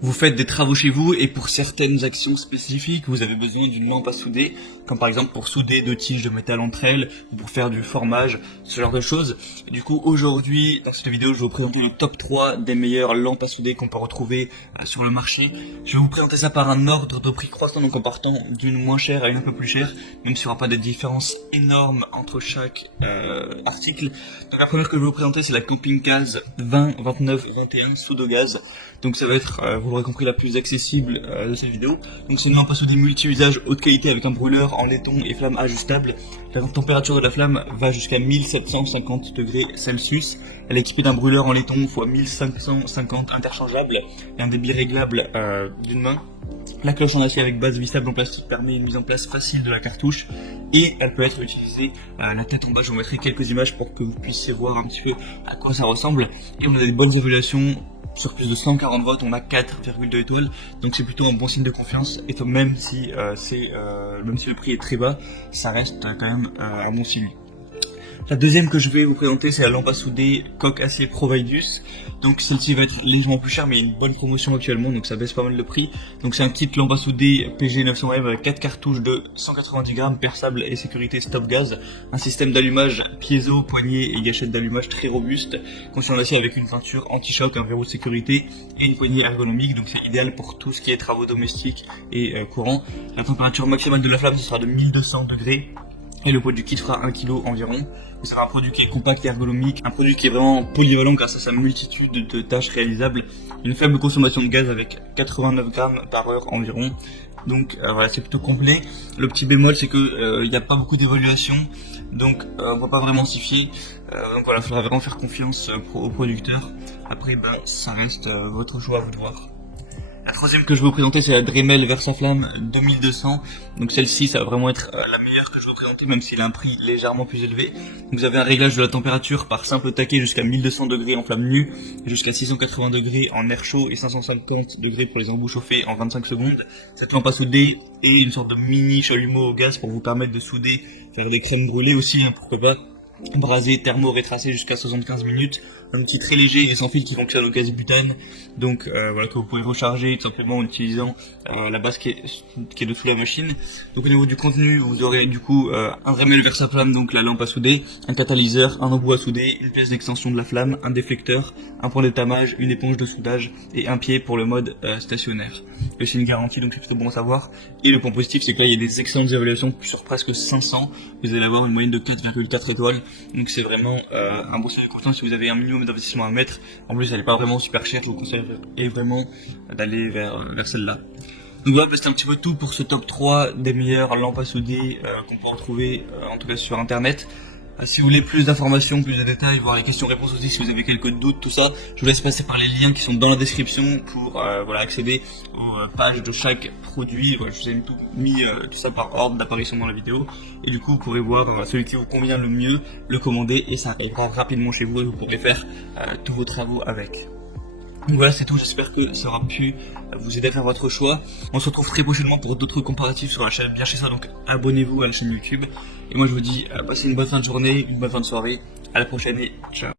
Vous faites des travaux chez vous et pour certaines actions spécifiques, vous avez besoin d'une lampe à souder, comme par exemple pour souder deux tiges de métal entre elles, ou pour faire du formage, ce genre de choses. Et du coup, aujourd'hui, dans cette vidéo, je vais vous présenter le top 3 des meilleures lampes à souder qu'on peut retrouver sur le marché. Je vais vous présenter ça par un ordre de prix croissant, donc en partant d'une moins chère à une un peu plus chère, même s'il n'y aura pas de différence énorme entre chaque article. Donc la première que je vais vous présenter, c'est la Camping Case 20, 29, 21 soude au gaz. Donc ça va être, vous l'aurez compris, la plus accessible de cette vidéo. Donc c'est une lampe à souder multi-usage haute qualité avec un brûleur en laiton et flamme ajustable. La température de la flamme va jusqu'à 1750 degrés Celsius. Elle est équipée d'un brûleur en laiton x 1550 interchangeable et un débit réglable d'une main. La cloche en acier avec base vissable en plastique permet une mise en place facile de la cartouche et elle peut être utilisée la tête en bas. Je vous mettrai quelques images pour que vous puissiez voir un petit peu à quoi ça ressemble. Et on a des bonnes évaluations. Sur plus de 140 votes, on a 4,2 étoiles, donc c'est plutôt un bon signe de confiance. Et même si le prix est très bas, ça reste quand même un bon signe. La deuxième que je vais vous présenter, c'est la lampe à souder coque acier Providus. Donc celle-ci va être légèrement plus chère, mais il y a une bonne promotion actuellement, donc ça baisse pas mal le prix. Donc c'est un kit lampe à souder PG 900M avec 4 cartouches de 190 grammes, perçable et sécurité stop gaz. Un système d'allumage piezo, poignée et gâchette d'allumage très robuste, conçu en acier avec une peinture anti-choc, un verrou de sécurité et une poignée ergonomique. Donc c'est idéal pour tout ce qui est travaux domestiques et courants. La température maximale de la flamme, ce sera de 1200 degrés. Et le poids du kit fera 1 kg environ. C'est un produit qui est compact et ergonomique, un produit qui est vraiment polyvalent grâce à sa multitude de tâches réalisables. Une faible consommation de gaz avec 89 grammes par heure environ. Donc voilà, c'est plutôt complet. Le petit bémol, c'est que il n'y a pas beaucoup d'évaluation, donc on va pas vraiment s'y fier. Donc voilà, il faudra vraiment faire confiance au producteur. Après, ça reste votre choix, à vous de voir. La troisième que je vais vous présenter, c'est la Dremel Versaflamme 2200. Donc celle-ci, ça va vraiment être la meilleure que je vais vous présenter, même s'il a un prix légèrement plus élevé. Donc vous avez un réglage de la température par simple taquet jusqu'à 1200 degrés en flamme nue, jusqu'à 680 degrés en air chaud et 550 degrés pour les embouts chauffés en 25 secondes. Cette lampe à souder est une sorte de mini chalumeau au gaz pour vous permettre de souder, faire des crèmes brûlées aussi, pourquoi pas. Brasé, thermo rétracé jusqu'à 75 minutes, un outil très léger et sans fil qui fonctionne au gaz butane, donc voilà, que vous pouvez recharger tout simplement en utilisant la base qui est dessous la machine. Donc au niveau du contenu, vous aurez du coup un Dremel Versaflamme, donc la lampe à souder, un catalyseur, un embout à souder, une pièce d'extension de la flamme, un déflecteur, un point d'étamage, une éponge de soudage et un pied pour le mode stationnaire. Et c'est une garantie, donc c'est plutôt bon à savoir. Et le point positif, c'est que là il y a des excellentes évaluations sur presque 500, vous allez avoir une moyenne de 4,4 étoiles. Donc c'est vraiment un bon signe de confiance si vous avez un minimum d'investissement à mettre. En plus elle n'est pas vraiment super chère, je vous conseille vraiment d'aller vers celle-là. Donc voilà, c'était un petit peu tout pour ce top 3 des meilleures lampes à souder qu'on peut retrouver en tout cas sur internet. Si vous voulez plus d'informations, plus de détails, voir les questions-réponses aussi, si vous avez quelques doutes, tout ça, je vous laisse passer par les liens qui sont dans la description pour accéder aux pages de chaque produit. Voilà, je vous ai mis tout ça par ordre d'apparition dans la vidéo. Et du coup, vous pourrez voir celui qui vous convient le mieux, le commander et ça arrivera rapidement chez vous et vous pourrez faire tous vos travaux avec. Donc voilà, c'est tout, j'espère que ça aura pu vous aider à faire votre choix. On se retrouve très prochainement pour d'autres comparatifs sur la chaîne Bien Chez Soi, donc abonnez-vous à la chaîne YouTube. Et moi je vous dis, passez une bonne fin de journée, une bonne fin de soirée, à la prochaine et ciao.